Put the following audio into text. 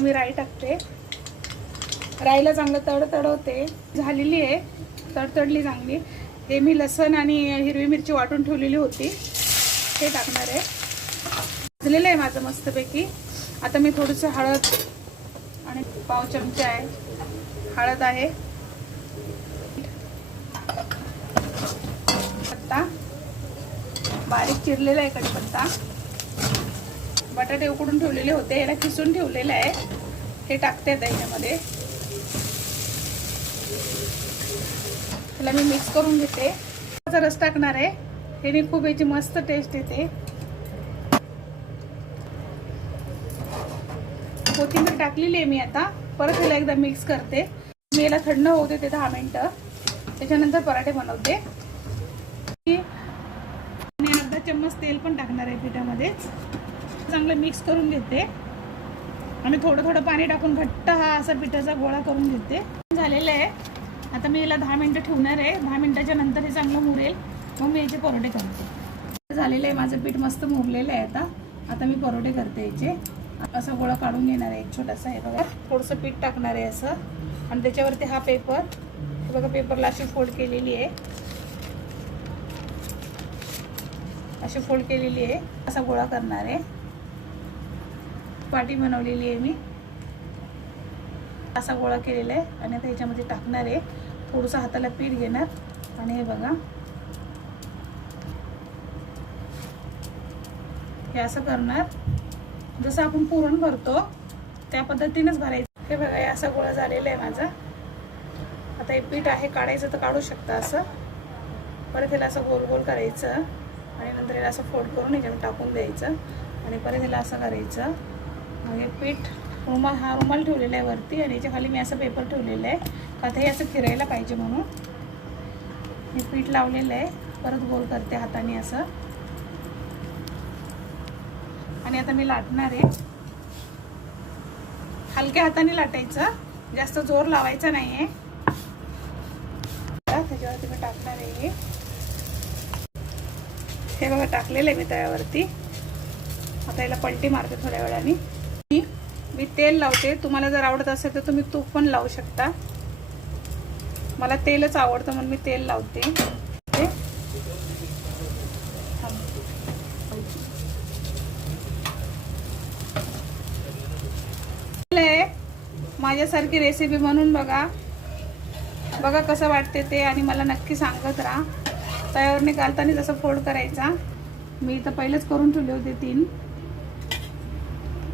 त्याच्यामध्ये मी राई टाकते। राईला चांगलं तडतडवते। झालेली आहे, तडतडली चांगली। हे मी लसण आणि हिरवी मिरची वाटून ठेवलेली होती, ते टाकणार आहे। भाजलेलं आहे माझं मस्तपैकी। आता मी थोडंसं हळद आणि पाव चमचा आहे हळद आहे, पत्ता बारीक चिरलेला आहे, कढीपत्ता, बटाटे उकडून ठेवलेले होते, याला किसून ठेवलेलं आहे, हे टाकते त्याच्यामध्ये। त्याला मी मिक्स करून घेते। त्याचा रस टाकणार आहे, ह्याने खूप याची मस्त टेस्ट येते। कोथिंबीर टाकलेली आहे मी। आता परत ह्याला एकदा मिक्स करते। मी याला थंड होऊ देते 10 मिनिटं, त्याच्यानंतर पराठे बनवते। आणि अर्धा चम्मच तेल पण टाकणार आहे पिठामध्ये। चांगलं मिक्स करून घेते आणि थोडं थोडं पाणी टाकून घट्ट हा असा पिठाचा गोळा करून घेते। झालेलं आहे। आता मी याला 10 मिनिटं ठेवणार आहे। 10 मिनिटाच्या नंतर हे चांगलं मुरेल, मग मी याचे परोठे करते। झालेलं आहे माझं पीठ, मस्त मुरलेलं आहे। आता मी परोठे करते याचे। असा गोळा काढून घेणार आहे एक छोटासा, हे बघा। थोडंसं पीठ टाकणार आहे असं, आणि त्याच्यावरती हा पेपर, हे बघा, पेपरला अशी फोल्ड केलेली आहे, अशी फोल्ड केलेली आहे। असा गोळा करणार आहे। पाटी बनवलेली आहे मी, असा गोळा केलेला आहे, आणि आता ह्याच्यामध्ये टाकणार आहे। थोडंसं हाताला पीठ घेणार आणि हे बघा, हे असं करणार, जसं आपण पुरण भरतो त्या पद्धतीनेच भरायचं। हे बघा, हे असा गोळा झालेला आहे माझा। आता हे पीठ आहे, काढायचं तर काढू शकता असं। परत ह्याला असं गोल गोल करायचं आणि नंतर याला असं फोल्ड करून ह्याच्यात टाकून द्यायचं, आणि परत ह्याला असं करायचं। हे पीठ रुमाल, हा रुमाल ठेवलेला आहे वरती, आणि याच्या खाली मी असं पेपर ठेवलेलं आहे, का आता हे असं फिरायला पाहिजे म्हणून। हे पीठ लावलेलं आहे, परत गोल करते हाताने असं, आणि आता मी लाटणार आहे। हलक्या हाताने लाटायचं, जास्त जोर लावायचा नाही आहे। त्याच्यावरती मी टाकणार आहे। हे बघा, टाकलेलं आहे मी तव्यावरती। आता याला पलटी मारते थोड्या वेळाने। मी तेल लावते, तुम्हाला जर आवडत असेल तर तुम्ही तूप पण लावू शकता। मला तेलच आवडतं म्हणून मी तेल लावते। माझ्यासारखी रेसिपी म्हणून बघा कसं वाटते ते, आणि मला नक्की सांगत राहा। तव्यावर निघालताना जसं फोल्ड करायचा, मी तर पहिलेच करून ठेवले होते 3।